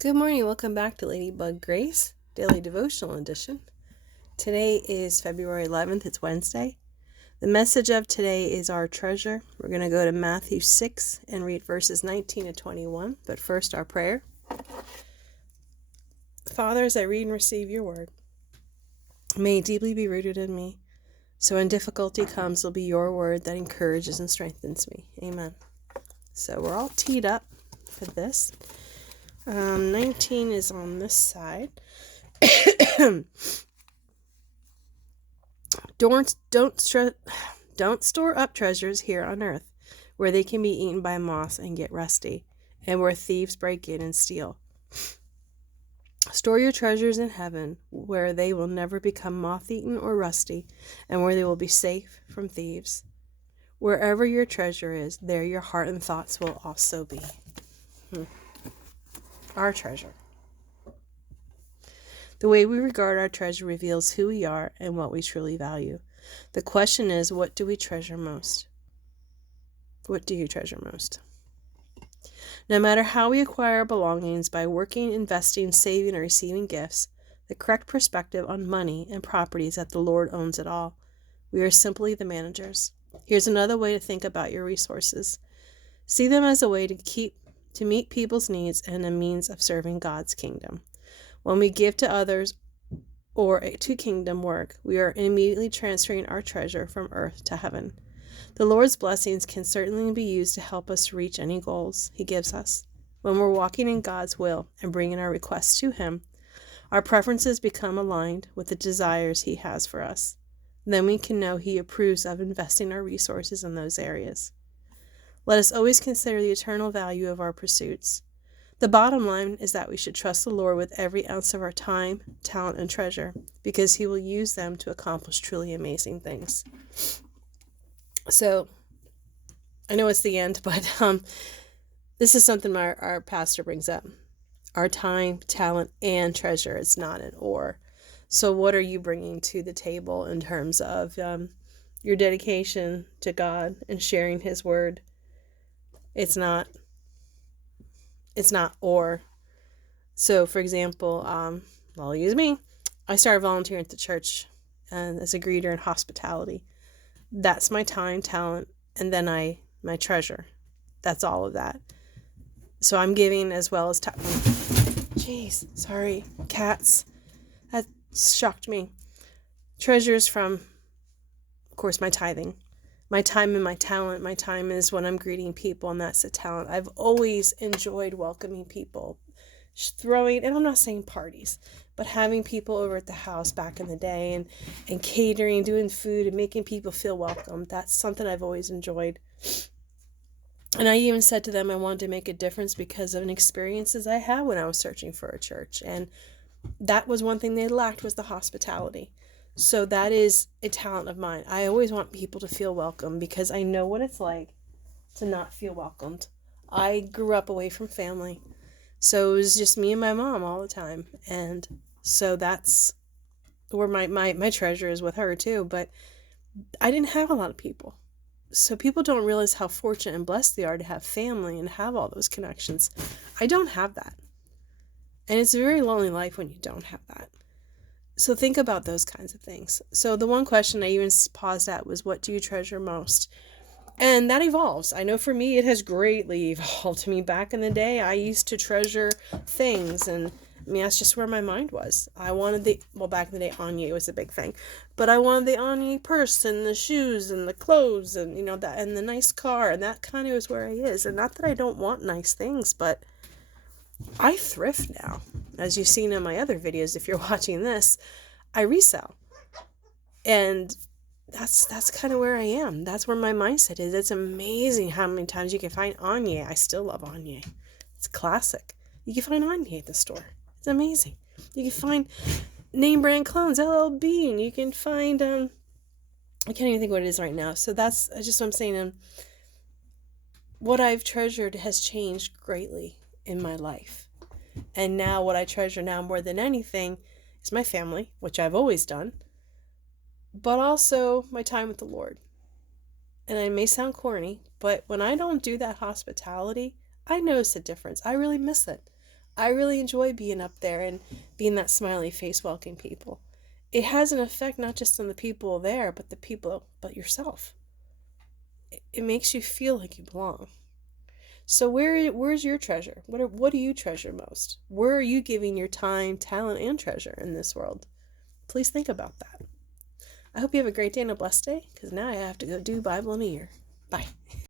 Good morning. Welcome back to Ladybug Grace, Daily Devotional Edition. Today is February 11th. It's Wednesday. The message of today is our treasure. We're going to go to Matthew 6 and read verses 19 to 21. But first, our prayer. Father, as I read and receive your word, may it deeply be rooted in me. So when difficulty comes, it'll be your word that encourages and strengthens me. Amen. So we're all teed up for this. 19 is on this side. Don't store up treasures here on earth, where they can be eaten by moths and get rusty, and where thieves break in and steal. Store your treasures in heaven, where they will never become moth-eaten or rusty, and where they will be safe from thieves. Wherever your treasure is, there your heart and thoughts will also be. Our treasure. The way we regard our treasure reveals who we are and what we truly value. The question is, what do we treasure most? What do you treasure most? No matter how we acquire our belongings, by working, investing, saving, or receiving gifts, the correct perspective on money and property is that the Lord owns it all. We are simply the managers. Here's another way to think about your resources. See them as a way to meet people's needs and a means of serving God's kingdom. When we give to others or to kingdom work, we are immediately transferring our treasure from earth to heaven. The Lord's blessings can certainly be used to help us reach any goals He gives us. When we're walking in God's will and bringing our requests to Him, our preferences become aligned with the desires He has for us. Then we can know He approves of investing our resources in those areas. Let us always consider the eternal value of our pursuits. The bottom line is that we should trust the Lord with every ounce of our time, talent, and treasure, because He will use them to accomplish truly amazing things. So, I know it's the end, but this is something our pastor brings up. Our time, talent, and treasure. It's not an or. So what are you bringing to the table in terms of your dedication to God and sharing His word? It's not or. So, for example, I'll use me. I started volunteering at the church as a greeter in hospitality. That's my time, talent, and then my treasure. That's all of that. So I'm giving as well as Jeez, sorry, cats. That shocked me. Treasures from, of course, my tithing. My time and my talent. My time is when I'm greeting people, and that's the talent. I've always enjoyed welcoming people, and I'm not saying parties, but having people over at the house back in the day and catering, doing food, and making people feel welcome. That's something I've always enjoyed. And I even said to them I wanted to make a difference because of experiences I had when I was searching for a church. And that was one thing they lacked, was the hospitality. So that is a talent of mine. I always want people to feel welcome because I know what it's like to not feel welcomed. I grew up away from family, so it was just me and my mom all the time. And so that's where my treasure is, with her too. But I didn't have a lot of people. So people don't realize how fortunate and blessed they are to have family and have all those connections. I don't have that. And it's a very lonely life when you don't have that. So think about those kinds of things. So the one question I even paused at was, what do you treasure most? And that evolves. I know for me, it has greatly evolved. Back in the day, I used to treasure things. And that's just where my mind was. I wanted back in the day, Anye was a big thing. But I wanted the Anye purse and the shoes and the clothes and, that, and the nice car. And that kind of is where I is. And not that I don't want nice things, but I thrift now. As you've seen in my other videos, if you're watching this, I resell. And that's kind of where I am. That's where my mindset is. It's amazing how many times you can find Anye. I still love Anye. It's classic. You can find Anye at the store. It's amazing. You can find name brand clones, LL Bean. You can find, I can't even think what it is right now. So that's just what I'm saying. What I've treasured has changed greatly in my life. And now what I treasure now more than anything is my family, which I've always done, but also my time with the Lord. And it may sound corny, but when I don't do that hospitality, I notice a difference. I really miss it. I really enjoy being up there and being that smiley face welcoming people. It has an effect not just on the people there, but yourself. It makes you feel like you belong. So where's your treasure? What do you treasure most? Where are you giving your time, talent, and treasure in this world? Please think about that. I hope you have a great day and a blessed day, because now I have to go do Bible in a year. Bye.